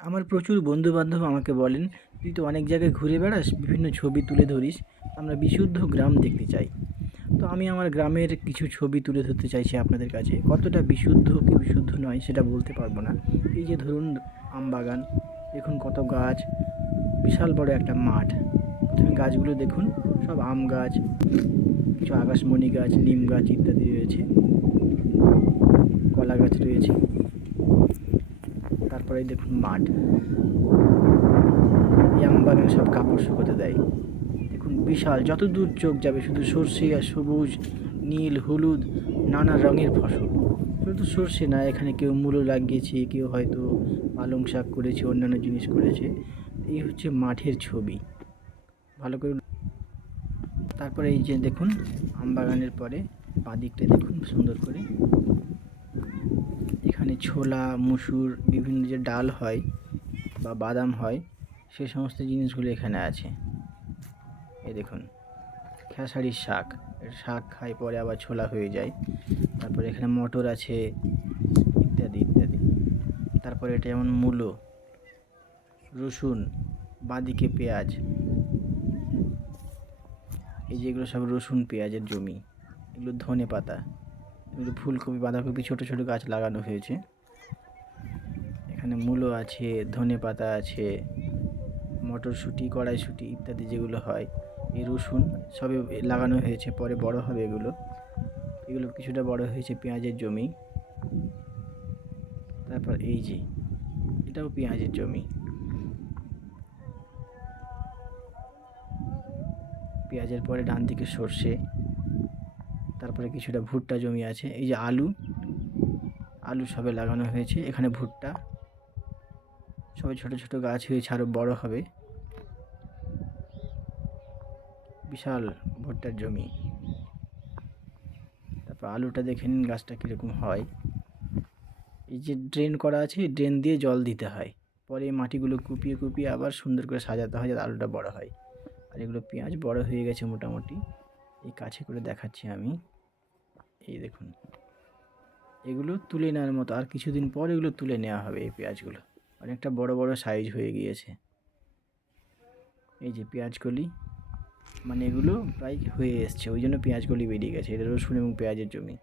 আমার প্রচুর বন্ধুবান্ধব আমাকে বলেন, তুই তো অনেক জায়গায় ঘুরে বেড়াস, বিভিন্ন ছবি তুলে ধরিস, আমরা বিশুদ্ধ গ্রাম দেখতে চাই। তো আমি আমার গ্রামের কিছু ছবি তুলে ধরতে চাইছি আপনাদের কাছে। কতটা বিশুদ্ধ কি বিশুদ্ধ নয় সেটা বলতে পারব না। এই যে ধরুন, আম বাগান, দেখুন কত গাছ, বিশাল বড় একটা মাঠ। প্রথমে গাছগুলো দেখুন, সব আম গাছ, কিছু আকাশমণি গাছ, নিম গাছ ইত্যাদি রয়েছে কলা গাছ রয়েছে তারপরে দেখুন মাঠ। এই আম বাগানে সব কাপড় শুকোতে দেয়। দেখুন বিশাল, যত দূর চোখ যাবে শুধু সর্ষে আর সবুজ, নীল, হলুদ, নানা রঙের ফসল। শুধু সর্ষে না, এখানে কেউ মূলো লাগিয়েছে, কেউ হয়তো পালং শাক করেছে, অন্যান্য জিনিস করেছে। এই হচ্ছে মাঠের ছবি। ভালো করে তারপরে এই যে দেখুন, আম বাগানের পরে বাঁ দিকটা দেখুন, সুন্দর করে। এখানে ছোলা, মুসুর, বিভিন্ন যে ডাল হয় বা বাদাম হয়, সে সমস্ত জিনিসগুলো এখানে আছে। এই দেখুন, খেসারির শাক। শাক খাই পরে আবার ছোলা হয়ে যায়। তারপরে এখানে মটর আছে, ইত্যাদি ইত্যাদি। তারপরে এটা যেমন মূলো, রসুন, বাঁদিকে পেঁয়াজ। এই যেগুলো সব রসুন পেঁয়াজের জমি, এগুলো ধনে পাতা ফুলকপি, বাঁধাকপি ছোটো ছোটো গাছ লাগানো হয়েছে। এখানে মূলো আছে, ধনে পাতা আছে, মটরশুঁটি, কড়াইশুঁটি ইত্যাদি যেগুলো হয়, এই রসুন সবে লাগানো হয়েছে, পরে বড় হবে এগুলো। এগুলো কিছুটা বড় হয়েছে পেঁয়াজের জমি। তারপর এই যে, এটাও পেঁয়াজের জমি। পেঁয়াজের পরে ডান দিকে সর্ষে। তারপরে কিছুটা ভুট্টা জমি আছে। এই যে আলু আলু সবে লাগানো হয়েছে। এখানে ভুট্টা, সবে ছোট ছোট গাছ হয়েছে আরও বড় হবে। বিশাল ভুট্টার জমি। তারপর আলুটা দেখে নিন গাছটা কীরকম হয়। এই যে ড্রেন করা আছে ড্রেন দিয়ে জল দিতে হয়। পরে মাটিগুলো কুপিয়ে কুপিয়ে আবার সুন্দর করে সাজাতে হয় যাতে আলুটা বড় হয়। আর এগুলো পেঁয়াজ বড় হয়ে গেছে মোটামুটি। এই কাছে করে দেখাচ্ছি আমি। এই দেখুন। এগুলো তুলে নেওয়ার মতো। আর কিছুদিন পর এগুলো তুলে নেওয়া হবে এই পেঁয়াজগুলো। অনেকটা বড় বড় সাইজ হয়ে গিয়েছে। এই যে পেঁয়াজকলি মানে এগুলো প্রায় হয়ে এসছে। ওই জন্য পেঁয়াজকলি বেরিয়ে গেছে। এটা রসুন এবং পেঁয়াজের জমি।